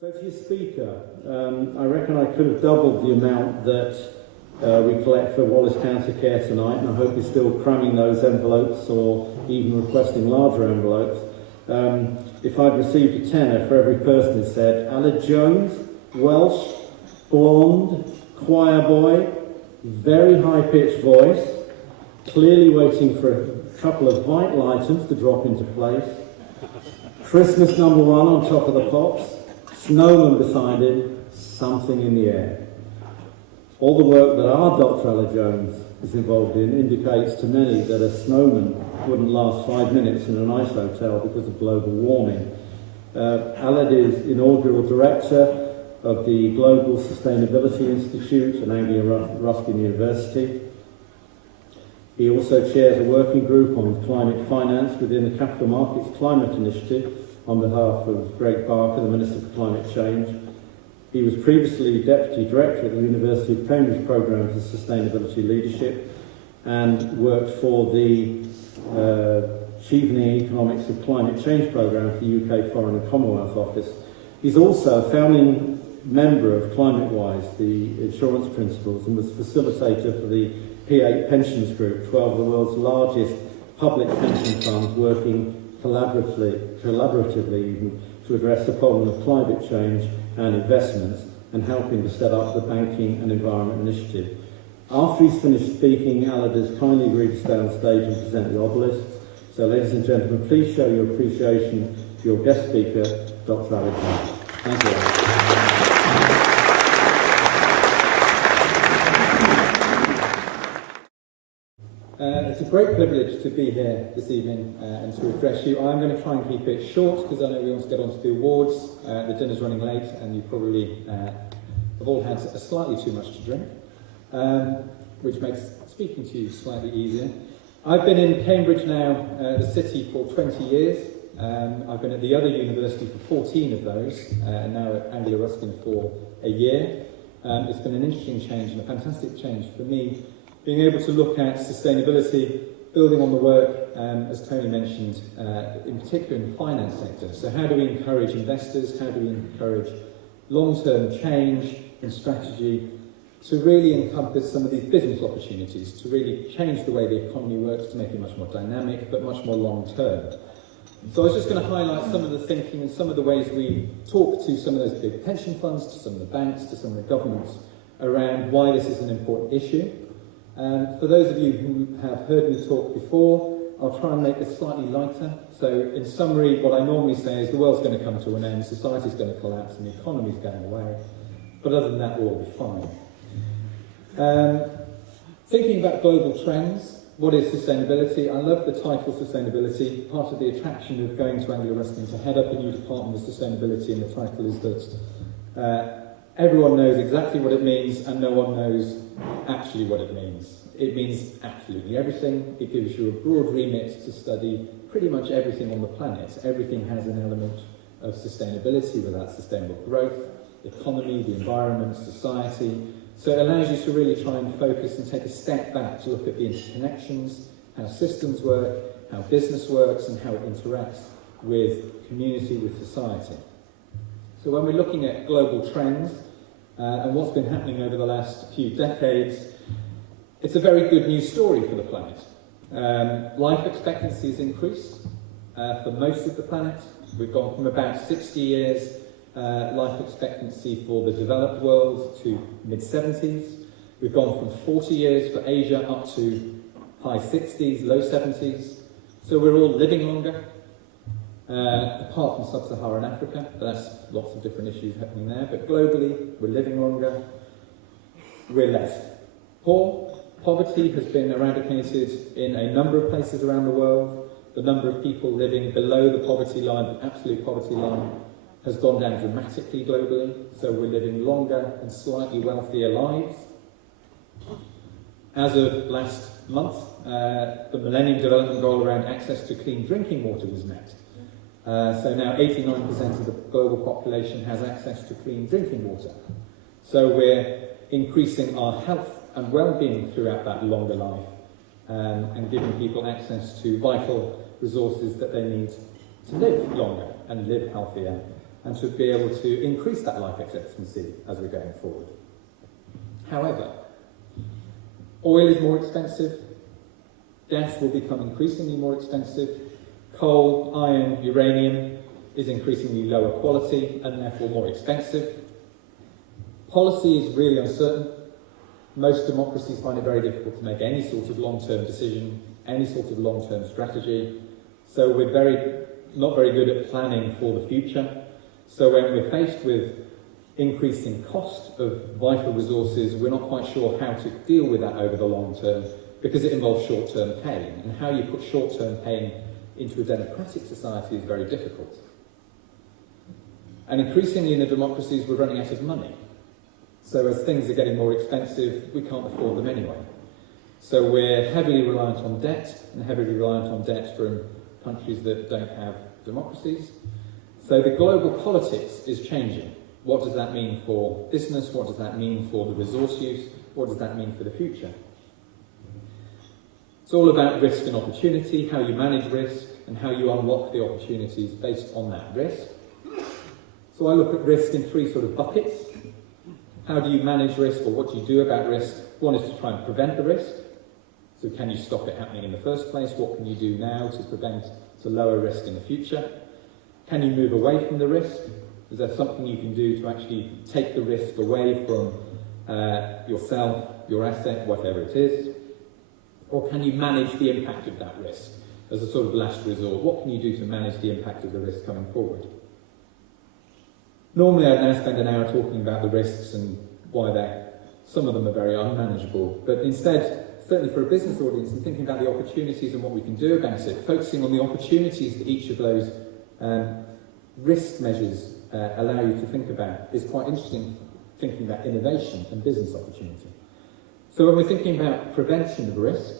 So for your speaker, I reckon I could have doubled the amount that we collect for Wallace County Care tonight, and I hope you're still cramming those envelopes or even requesting larger envelopes. If I'd received a tenner for every person who said, Aled Jones, Welsh, blonde, choir boy, very high-pitched voice, clearly waiting for a couple of vital items to drop into place, Christmas #1 on top of the pops, snowman beside him, something in the air. All the work that our Dr. Aled Jones is involved in indicates to many that a snowman wouldn't last 5 minutes in an ice hotel because of global warming. Aled is inaugural director of the Global Sustainability Institute at Anglia Ruskin University. He also chairs a working group on climate finance within the Capital Markets Climate Initiative on behalf of Greg Barker, the Minister for Climate Change. He was previously Deputy Director at the University of Cambridge Programme for Sustainability Leadership and worked for the Chevening Economics of Climate Change Programme for the UK Foreign and Commonwealth Office. He's also a founding member of ClimateWise, the insurance principles, and was facilitator for the P8 Pensions Group, 12 of the world's largest public pension funds working collaboratively even, to address the problem of climate change and investments, and helping to set up the Banking and Environment Initiative. After he's finished speaking, Aled has kindly agreed to stay on stage and present the obelisks. So ladies and gentlemen, please show your appreciation to your guest speaker, Dr. Aled Jones. Thank you. It's a great privilege to be here this evening and to address you. I'm going to try and keep it short because I know we want to get on to the awards. The dinner's running late and you probably have all had slightly too much to drink, which makes speaking to you slightly easier. I've been in Cambridge now, the city, for 20 years. I've been at the other university for 14 of those, and now at Anglia Ruskin for a year. It's been an interesting change and a fantastic change for me, being able to look at sustainability, building on the work, as Tony mentioned, in particular in the finance sector. So how do we encourage investors, how do we encourage long-term change and strategy to really encompass some of these business opportunities, to really change the way the economy works, to make it much more dynamic, but much more long-term. So I was just going to highlight some of the thinking and some of the ways we talk to some of those big pension funds, to some of the banks, to some of the governments, around why this is an important issue. For those of you who have heard me talk before, I'll try and make this slightly lighter. So in summary, what I normally say is the world's going to come to an end, society's going to collapse and the economy's going away. But other than that, we'll all be fine. Thinking about global trends, what is sustainability? I love the title sustainability. Part of the attraction of going to Anglia Ruskin to head up a new department of sustainability, and the title is that everyone knows exactly what it means and no one knows actually what it means. It means absolutely everything. It gives you a broad remit to study pretty much everything on the planet. Everything has an element of sustainability, whether that's sustainable growth, economy, the environment, society. So it allows you to really try and focus and take a step back to look at the interconnections, how systems work, how business works, and how it interacts with community, with society. So when we're looking at global trends and what's been happening over the last few decades, it's a very good news story for the planet. Life expectancy has increased for most of the planet. We've gone from about 60 years life expectancy for the developed world to mid-70s. We've gone from 40 years for Asia up to high 60s, low 70s. So we're all living longer. Apart from sub-Saharan Africa, but that's lots of different issues happening there. But globally, we're living longer, we're less poor. Poverty has been eradicated in a number of places around the world. The number of people living below the poverty line, the absolute poverty line, has gone down dramatically globally. So we're living longer and slightly wealthier lives. As of last month, the Millennium Development Goal around access to clean drinking water was met. So now 89% of the global population has access to clean drinking water. So we're increasing our health and well-being throughout that longer life and giving people access to vital resources that they need to live longer and live healthier and to be able to increase that life expectancy as we're going forward. However, oil is more expensive, gas will become increasingly more expensive, coal, iron, uranium is increasingly lower quality and therefore more expensive. Policy is really uncertain. Most democracies find it very difficult to make any sort of long-term decision, any sort of long-term strategy. So we're not very good at planning for the future. So when we're faced with increasing cost of vital resources, we're not quite sure how to deal with that over the long term because it involves short-term pain. And how you put short-term pain into a democratic society is very difficult. And increasingly in the democracies, we're running out of money. So as things are getting more expensive, we can't afford them anyway. So we're heavily reliant on debt, and heavily reliant on debt from countries that don't have democracies. So the global politics is changing. What does that mean for business? What does that mean for the resource use? What does that mean for the future? It's all about risk and opportunity, how you manage risk, and how you unlock the opportunities based on that risk. So I look at risk in three sort of buckets. How do you manage risk, or what do you do about risk? One is to try and prevent the risk. So can you stop it happening in the first place? What can you do now to lower risk in the future? Can you move away from the risk? Is there something you can do to actually take the risk away from yourself, your asset, whatever it is? Or can you manage the impact of that risk as a sort of last resort? What can you do to manage the impact of the risk coming forward? Normally I'd now spend an hour talking about the risks and why some of them are very unmanageable, but instead, certainly for a business audience, and thinking about the opportunities and what we can do about it, focusing on the opportunities that each of those risk measures allow you to think about is quite interesting, thinking about innovation and business opportunity. So when we're thinking about prevention of risk,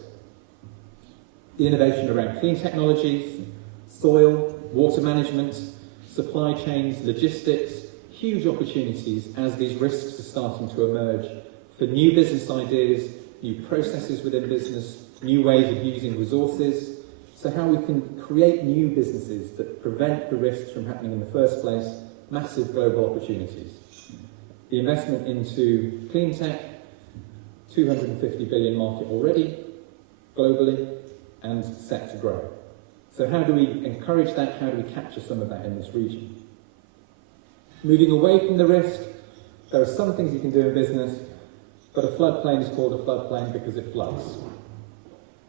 the innovation around clean technologies, soil, water management, supply chains, logistics, huge opportunities as these risks are starting to emerge for new business ideas, new processes within business, new ways of using resources. So how we can create new businesses that prevent the risks from happening in the first place, massive global opportunities. The investment into clean tech, 250 billion market already, globally, and set to grow. So how do we encourage that? How do we capture some of that in this region? Moving away from the risk, there are some things you can do in business, but a floodplain is called a floodplain because it floods.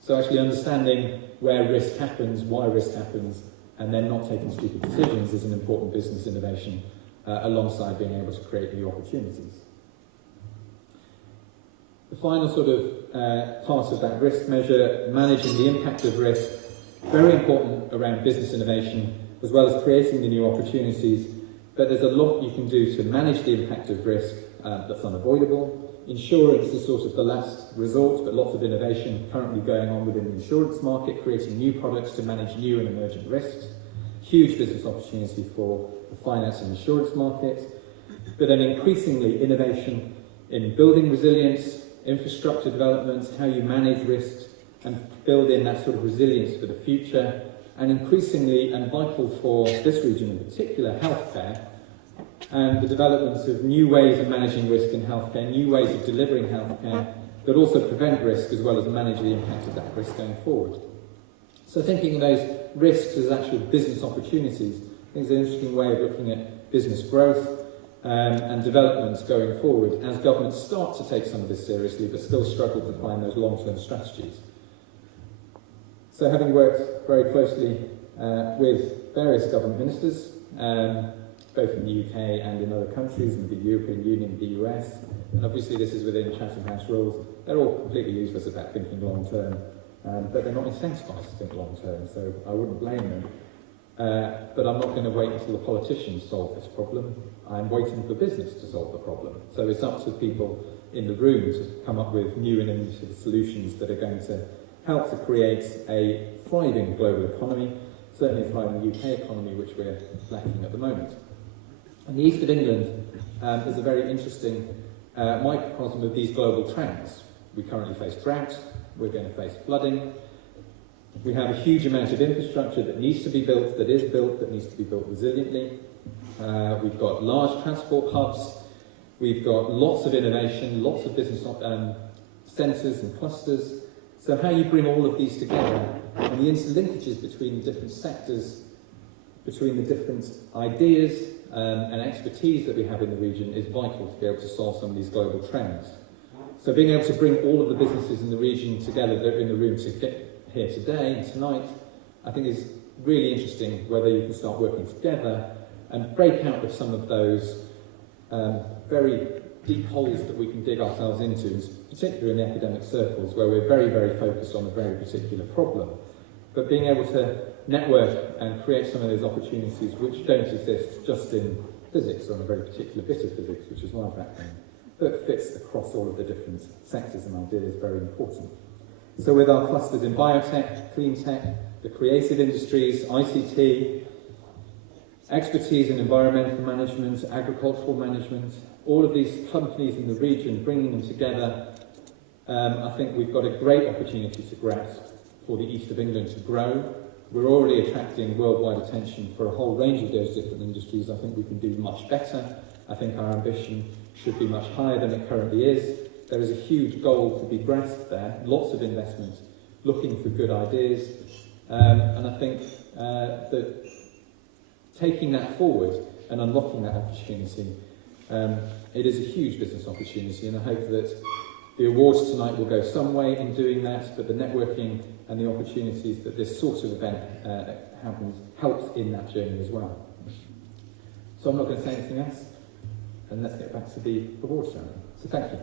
So actually understanding where risk happens, why risk happens, and then not taking stupid decisions is an important business innovation alongside being able to create new opportunities. The final sort of part of that risk measure, managing the impact of risk, very important around business innovation, as well as creating the new opportunities, but there's a lot you can do to manage the impact of risk that's unavoidable. Insurance is sort of the last resort, but lots of innovation currently going on within the insurance market, creating new products to manage new and emergent risks. Huge business opportunity for the finance and insurance market, but then increasingly innovation in building resilience, infrastructure development, how you manage risks and build in that sort of resilience for the future, and increasingly, and vital for this region in particular, healthcare, and the development of new ways of managing risk in healthcare, new ways of delivering healthcare that also prevent risk as well as manage the impact of that risk going forward. So thinking of those risks as actual business opportunities, I think is an interesting way of looking at business growth and development going forward as governments start to take some of this seriously but still struggle to find those long-term strategies. So having worked very closely with various government ministers, both in the UK and in other countries, in the European Union, the US, and obviously this is within Chatham House rules, they're all completely useless about thinking long-term, but they're not incentivised to think long-term, so I wouldn't blame them. But I'm not going to wait until the politicians solve this problem. I'm waiting for business to solve the problem. So it's up to people in the room to come up with new and innovative solutions that are going to help to create a thriving global economy, certainly a thriving UK economy, which we're lacking at the moment. And the East of England is a very interesting microcosm of these global trends. We currently face drought, we're going to face flooding. We have a huge amount of infrastructure that needs to be built, that is built, that needs to be built resiliently. We've got large transport hubs. We've got lots of innovation, lots of business centres and clusters. So how you bring all of these together and the interlinkages between the different sectors, between the different ideas and expertise that we have in the region is vital to be able to solve some of these global trends. So being able to bring all of the businesses in the region together that are in the room to get here today and tonight, I think is really interesting, whether you can start working together and break out of some of those very deep holes that we can dig ourselves into, particularly in the academic circles, where we're very, very focused on a very particular problem. But being able to network and create some of those opportunities which don't exist just in physics or in a very particular bit of physics, which is my background, but fits across all of the different sectors and ideas is very important. So with our clusters in biotech, clean tech, the creative industries, ICT, expertise in environmental management, agricultural management, all of these companies in the region, bringing them together, I think we've got a great opportunity to grasp for the East of England to grow. We're already attracting worldwide attention for a whole range of those different industries. I think we can do much better. I think our ambition should be much higher than it currently is. There is a huge goal to be grasped there, lots of investment, looking for good ideas, and I think that taking that forward and unlocking that opportunity, it is a huge business opportunity, and I hope that the awards tonight will go some way in doing that, but the networking and the opportunities that this sort of event happens helps in that journey as well. So I'm not going to say anything else, and let's get back to the awards ceremony. So thank you.